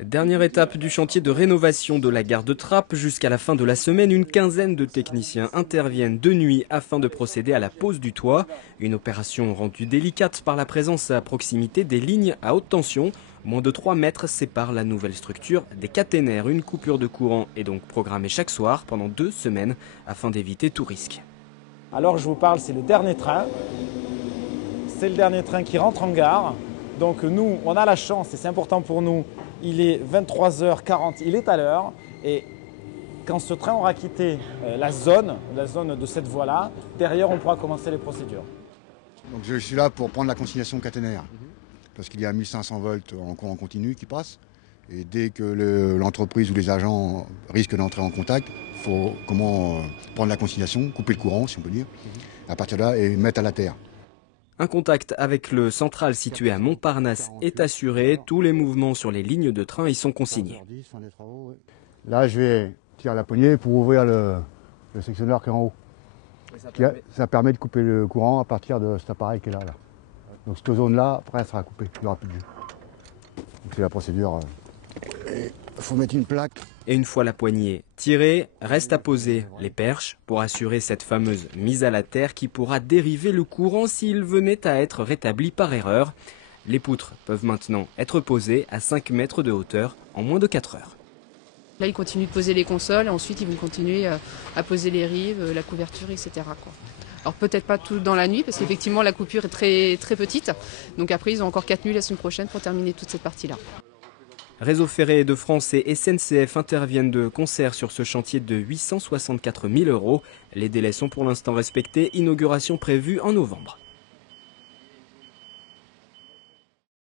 Dernière étape du chantier de rénovation de la gare de Trappes. Jusqu'à la fin de la semaine, une quinzaine de techniciens interviennent de nuit afin de procéder à la pose du toit. Une opération rendue délicate par la présence à proximité des lignes à haute tension. Moins de 3 mètres séparent la nouvelle structure des caténaires. Une coupure de courant est donc programmée chaque soir pendant 2 semaines afin d'éviter tout risque. Alors je vous parle, c'est le dernier train. C'est le dernier train qui rentre en gare. Donc nous, on a la chance et c'est important pour nous. Il est 23h40, il est à l'heure. Et quand ce train aura quitté la zone de cette voie-là, derrière on pourra commencer les procédures. Donc je suis là pour prendre la consignation caténaire. Parce qu'il y a 1500 volts en courant continu qui passe. Et dès que l'entreprise ou les agents risquent d'entrer en contact, il faut prendre la consignation, couper le courant si on peut dire, à partir de là et mettre à la terre. Un contact avec le central situé à Montparnasse est assuré. Tous les mouvements sur les lignes de train y sont consignés. Là, je vais tirer la poignée pour ouvrir le sectionneur qui est en haut. Ça permet de couper le courant à partir de cet appareil qui est là. Donc cette zone-là, après, elle sera coupée. Il n'y aura plus de jus. Donc c'est la procédure. Il faut mettre une plaque. Et une fois la poignée tirée, reste à poser les perches pour assurer cette fameuse mise à la terre qui pourra dériver le courant s'il venait à être rétabli par erreur. Les poutres peuvent maintenant être posées à 5 mètres de hauteur en moins de 4 heures. Là, ils continuent de poser les consoles et ensuite ils vont continuer à poser les rives, la couverture, etc. Alors peut-être pas tout dans la nuit parce qu'effectivement la coupure est très, très petite. Donc après, ils ont encore 4 nuits la semaine prochaine pour terminer toute cette partie-là. Réseau ferré de France et SNCF interviennent de concert sur ce chantier de 864 000 €. Les délais sont pour l'instant respectés, inauguration prévue en novembre.